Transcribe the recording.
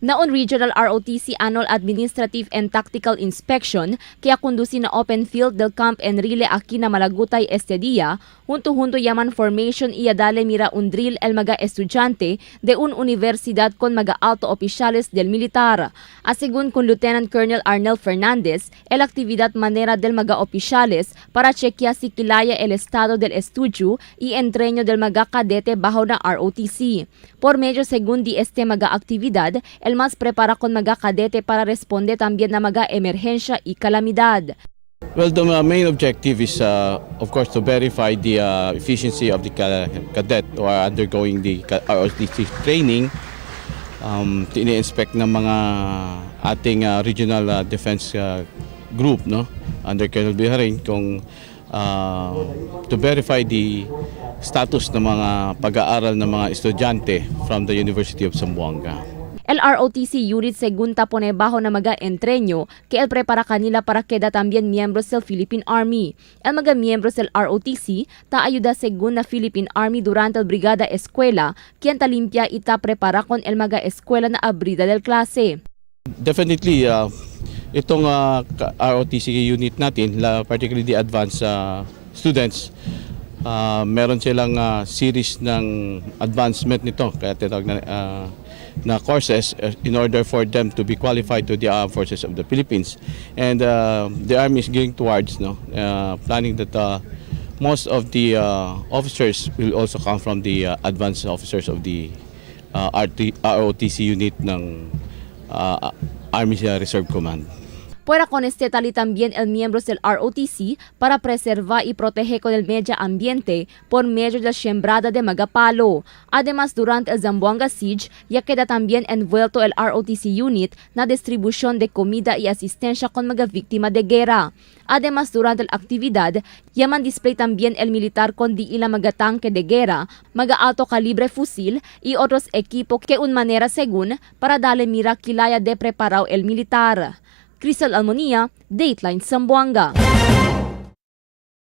Naon Regional ROTC Annual Administrative and Tactical Inspection kaya kundusi na open field del camp and rile aki na malagutay este dia, hunto-hunto yaman formation iya dale mira un drill el maga estudyante de un universidad kon maga alto oficiales del militar. Asigun kun Lieutenant Colonel Arnel Fernandez, el aktividad manera del maga oficiales para chequear si kilaya el estado del estudio y entreño del maga kadete bajo na ROTC. Por medio según di este maga aktividad, el mas prepara con maga kadete para responde también na maga emerhensya y calamidad. Well, the main objective is, of course, to verify the efficiency of the cadet who are undergoing the ROTC training. Ini-inspect ng mga ating regional defense group, no, under Colonel Biharin, kung to verify the status ng mga pag-aaral ng mga estudyante from the University of Zamboanga. El ROTC unit segunda pone bajo na maga entreño que el prepara kanila para queda también miembros del Philippine Army. El maga miembros del ROTC ta ayuda según na Philippine Army durante el Brigada Escuela, quien ta limpia ita prepara con el maga escuela na abrida del klase. Definitely, itong ROTC unit natin, particularly the advanced students, meron silang series ng advancement nito, kaya tinawag na courses in order for them to be qualified to the armed forces of the Philippines. And the Army is going towards planning that most of the officers will also come from the advanced officers of the ROTC unit ng Army Reserve Command. Fuera con este tali también el miembros del ROTC para preservar y proteger con el medio ambiente por medio de la sembrada de magapalo. Además, durante el Zamboanga Siege, ya queda también envuelto el ROTC unit na distribución de comida y asistencia con mga víctima de guerra. Además, durante la actividad, yaman display también el militar con di ila mga tanque de guerra, mga alto calibre fusil y otros equipo que un manera según para darle mira kilaya de preparado el militar. Crystal Almonia, Dateline Zamboanga.